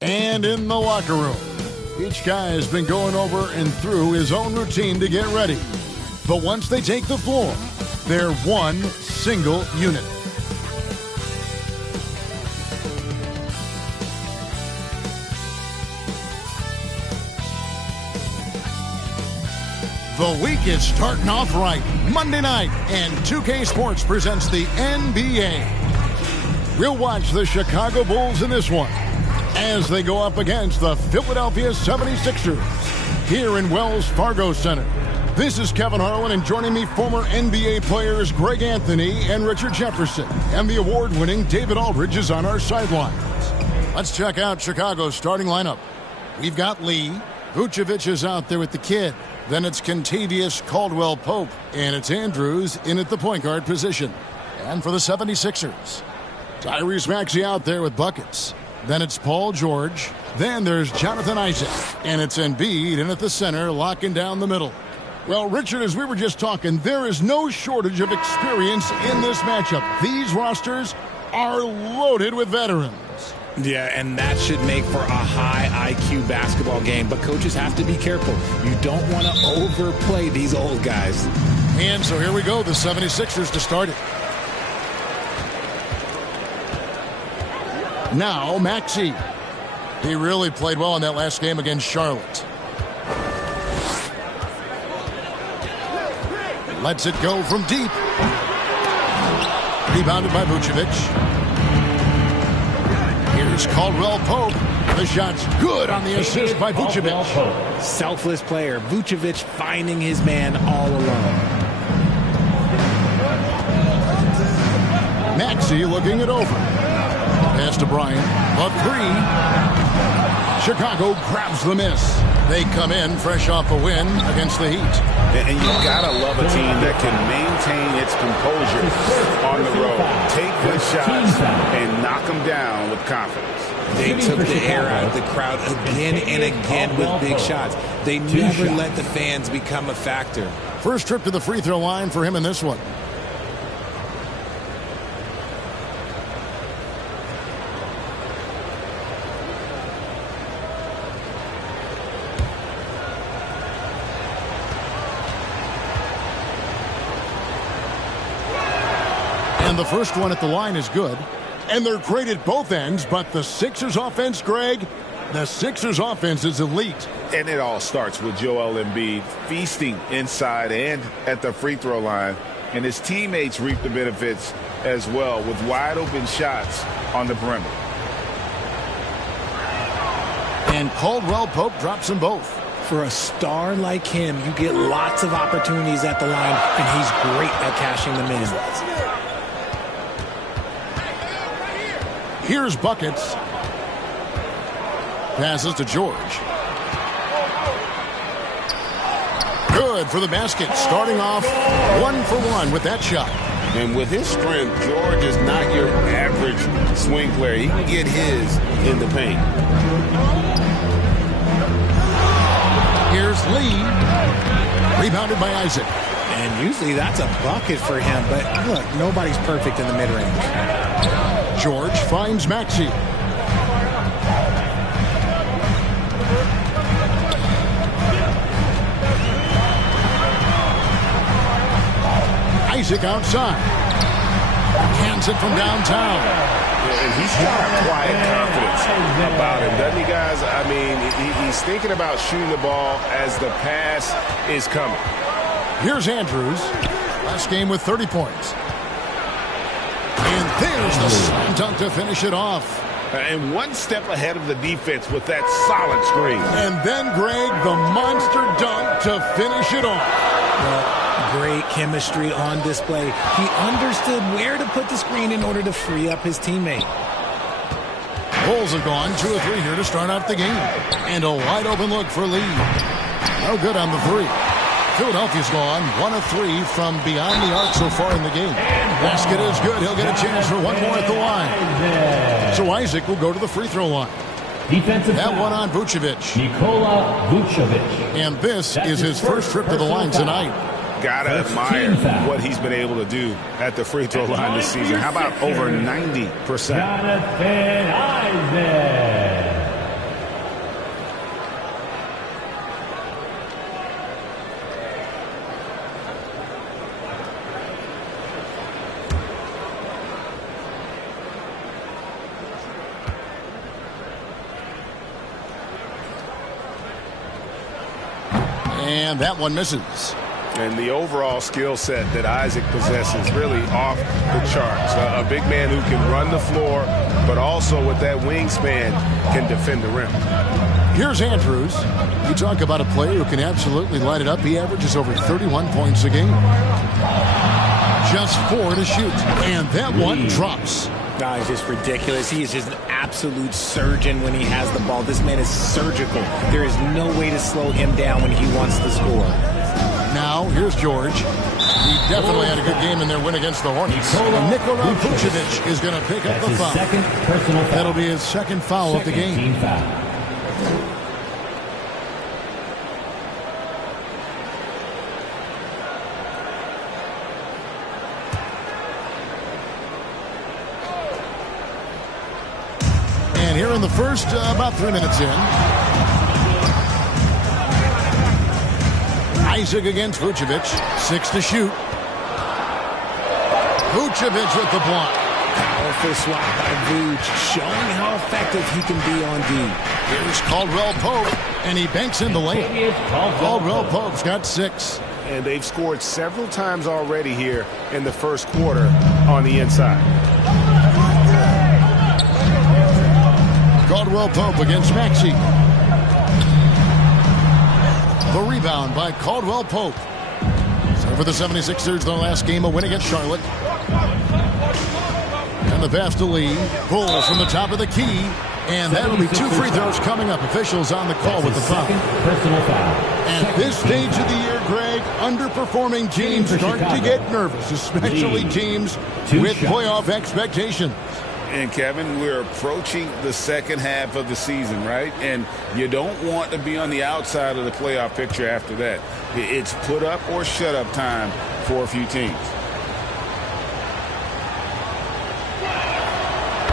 And in the locker room, each guy has been going over and through his own routine to get ready. But once they take the floor, they're one single unit. The week is starting off right. Monday night, and 2K Sports presents the NBA. We'll watch the Chicago Bulls in this one as they go up against the Philadelphia 76ers here in Wells Fargo Center. This is Kevin Harlan, and joining me, former NBA players Greg Anthony and Richard Jefferson, and the award-winning David Aldridge is on our sidelines. Let's check out Chicago's starting lineup. We've got Lee. Vucevic is out there with the kid. Then it's Kentavious Caldwell-Pope, and it's Andrews in at the point guard position. And for the 76ers, Tyrese Maxey out there with buckets. Then it's Paul George. Then there's Jonathan Isaac. And it's Embiid in at the center, locking down the middle. Well, Richard, as we were just talking, there is no shortage of experience in this matchup. These rosters are loaded with veterans. Yeah, and that should make for a high IQ basketball game. But coaches have to be careful. You don't want to overplay these old guys. And so here we go, the 76ers to start it. Now, Maxey. He really played well in that last game against Charlotte. Lets it go from deep. Rebounded by Vucevic. Here's Caldwell-Pope. The shot's good on the assist by Vucevic. Selfless player. Vucevic finding his man all alone. Maxey looking it over. Pass to Bryant. A three. Chicago grabs the miss. They come in fresh off a win against the Heat. And you gotta love a team that can maintain its composure on the road. Take good shots and knock them down with confidence. They took the air out of the crowd again and again with big shots. They never let the fans become a factor. First trip to the free throw line for him in this one. And the first one at the line is good. And they're great at both ends, but the Sixers offense, Greg, the Sixers offense is elite. And it all starts with Joel Embiid feasting inside and at the free throw line. And his teammates reap the benefits as well with wide open shots on the perimeter. And Caldwell-Pope drops them both. For a star like him, you get lots of opportunities at the line, and he's great at cashing them in. Here's buckets. Passes to George. Good for the basket. Starting off 1 for 1 with that shot. And with his strength, George is not your average swing player. He can get his in the paint. Here's Lee. Rebounded by Isaac. And usually that's a bucket for him. But look, nobody's perfect in the mid-range. George finds Maxey. Isaac outside. Hands it from downtown. And he's got a quiet confidence about him, doesn't he, guys? I mean, he's thinking about shooting the ball as the pass is coming. Here's Andrews. Last game with 30 points. And there's the slam dunk to finish it off. And one step ahead of the defense with that solid screen. And then, Greg, the monster dunk to finish it off. Well, great chemistry on display. He understood where to put the screen in order to free up his teammate. Bulls have gone 2 of 3 here to start out the game. And a wide open look for Lee. No good on the three. Philadelphia's gone 1 of 3 from behind the arc so far in the game. Basket is good. He'll get a chance for one more at the line. So Isaac will go to the free throw line. That one on Vucevic. Nikola Vucevic. And this is his first trip to the line tonight. Gotta admire what he's been able to do at the free throw line this season. How about over 90%? Jonathan Isaac. And that one misses. And the overall skill set that Isaac possesses really off the charts. A big man who can run the floor, but also with that wingspan can defend the rim. Here's Andrews. You talk about a player who can absolutely light it up. He averages over 31 points a game. Just 4 to shoot. And that one drops. No, it's just ridiculous. He is just an absolute surgeon when he has the ball. This man is surgical. There is no way to slow him down when he wants to score. Now, here's George. He definitely had a good game in their win against the Hornets. Nikola Vucevic is going to pick up the foul. That'll be his second foul of the game. And here in the first, about 3 minutes in. Isaac against Vucevic. 6 to shoot. Vucevic with the block. Powerful swat by Vuce, showing how effective he can be on D. Here's Caldwell Pope, and he banks in the lane. Caldwell Pope's got 6. And they've scored several times already here in the first quarter on the inside. Caldwell Pope against Maxey. The rebound by Caldwell Pope. So for the 76ers, their last game, a win against Charlotte. And the pass to Lee. Bulls from the top of the key. And that'll be 2 free throws coming up. Officials on the call with the foul. At this stage of the year, Greg, underperforming teams start to get nervous, especially teams with playoff expectations. And, Kevin, we're approaching the second half of the season, right? And you don't want to be on the outside of the playoff picture after that. It's put up or shut up time for a few teams.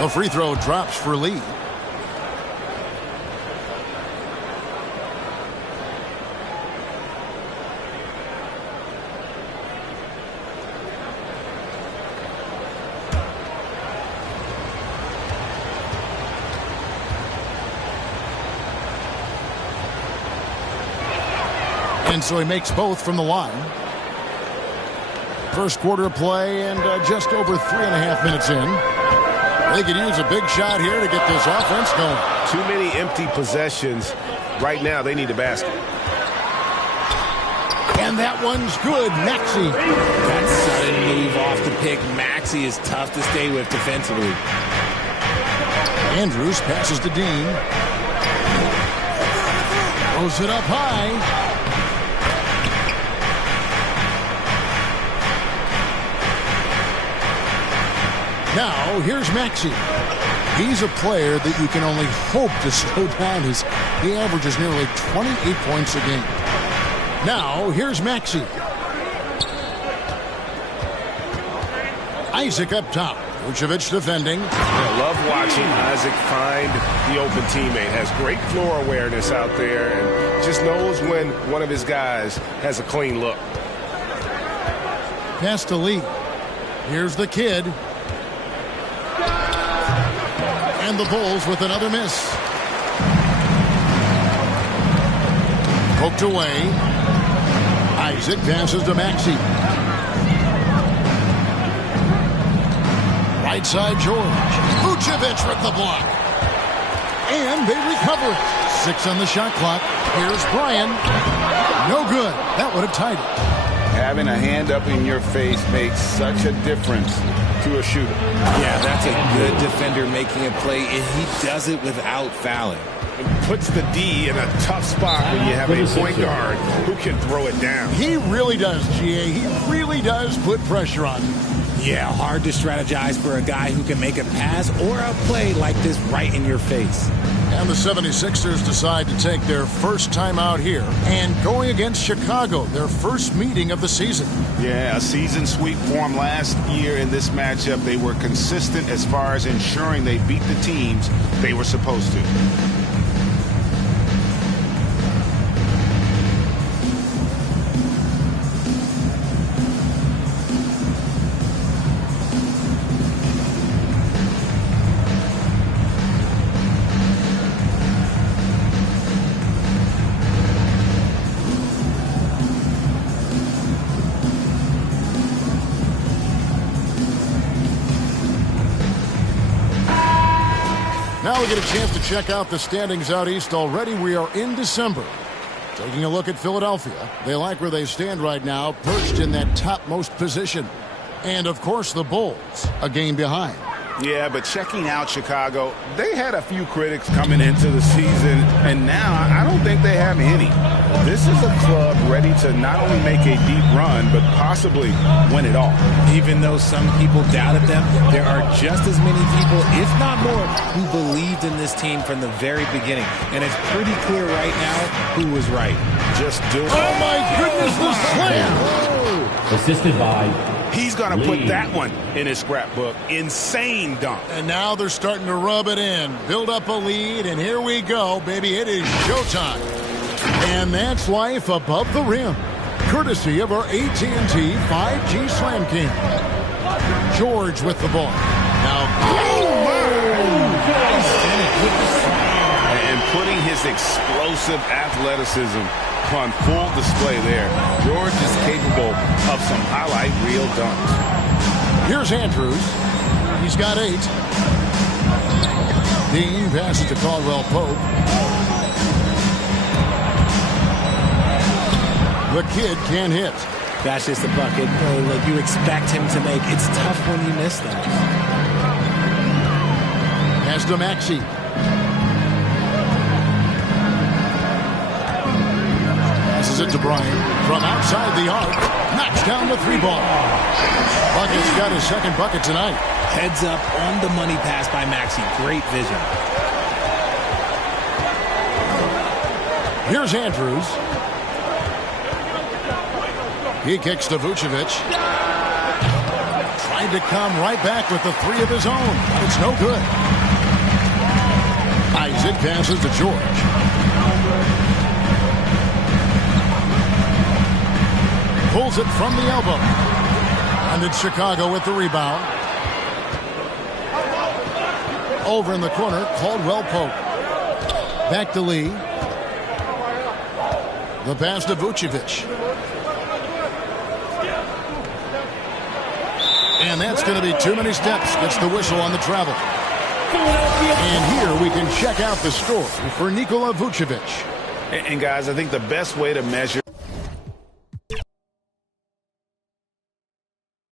A free throw drops for Lee. And so he makes both from the line. First quarter of play and just over 3.5 minutes in. They could use a big shot here to get this offense going. Too many empty possessions. Right now, they need a basket. And that one's good. Maxey. That sudden move off the pick. Maxey is tough to stay with defensively. Andrews passes to Dean. Throws it up high. Now, here's Maxey. He's a player that you can only hope to slow down as he averages nearly 28 points a game. Now, here's Maxey. Isaac up top. Vucevic defending. I love watching Isaac find the open teammate. Has great floor awareness out there and just knows when one of his guys has a clean look. Pass to Lee. Here's the kid. And the Bulls with another miss. Poked away. Isaac passes to Maxey. Right side, George. Vucevic with the block. And they recover it. 6 on the shot clock. Here's Brian. No good. That would have tied it. Having a hand up in your face makes such a difference to a shooter. Yeah, that's a good defender making a play, and he does it without fouling. It puts the D in a tough spot when you have a point guard who can throw it down. He really does, GA. He really does put pressure on him. Yeah, hard to strategize for a guy who can make a pass or a play like this right in your face. And the 76ers decide to take their first time out here and going against Chicago, their first meeting of the season. Yeah, a season sweep for them last year in this matchup. They were consistent as far as ensuring they beat the teams they were supposed to. we get a chance to check out the standings out east already. We are in December. Taking a look at Philadelphia. They like where they stand right now, perched in that topmost position. And, of course, the Bulls, a game behind. Yeah, but checking out Chicago, they had a few critics coming into the season, and now I don't think they have any. This is a club ready to not only make a deep run, but possibly win it all. Even though some people doubted them, there are just as many people, if not more, who believed in this team from the very beginning. And it's pretty clear right now who was right. Just do it. Oh, my goodness, the slam! Assisted by He's going to put that one in his scrapbook. Insane dunk. And now they're starting to rub it in, build up a lead, and here we go, baby. It is showtime. And that's life above the rim, courtesy of our AT&T 5G Slam Cam. George with the ball. Now, and putting his explosive athleticism on full display there. George is capable of some highlight reel dunks. Here's Andrews. He's got 8. Dean passes to Caldwell Pope. The kid can't hit. That's just a bucket like you expect him to make. It's tough when you miss that. Pass to Maxey. Passes it to Bryant from outside the arc. Knocks down the 3-ball. Bucket's got his second bucket tonight. Heads up on the money pass by Maxey. Great vision. Here's Andrews. He kicks to Vucevic. Tried to come right back with the 3 of his own. It's no good. Isaac passes to George. Pulls it from the elbow. And it's Chicago with the rebound. Over in the corner, Caldwell Pope. Back to Lee. The pass to Vucevic. And that's going to be too many steps. Gets the whistle on the travel. And here we can check out the score for Nikola Vucevic. And guys, I think the best way to measure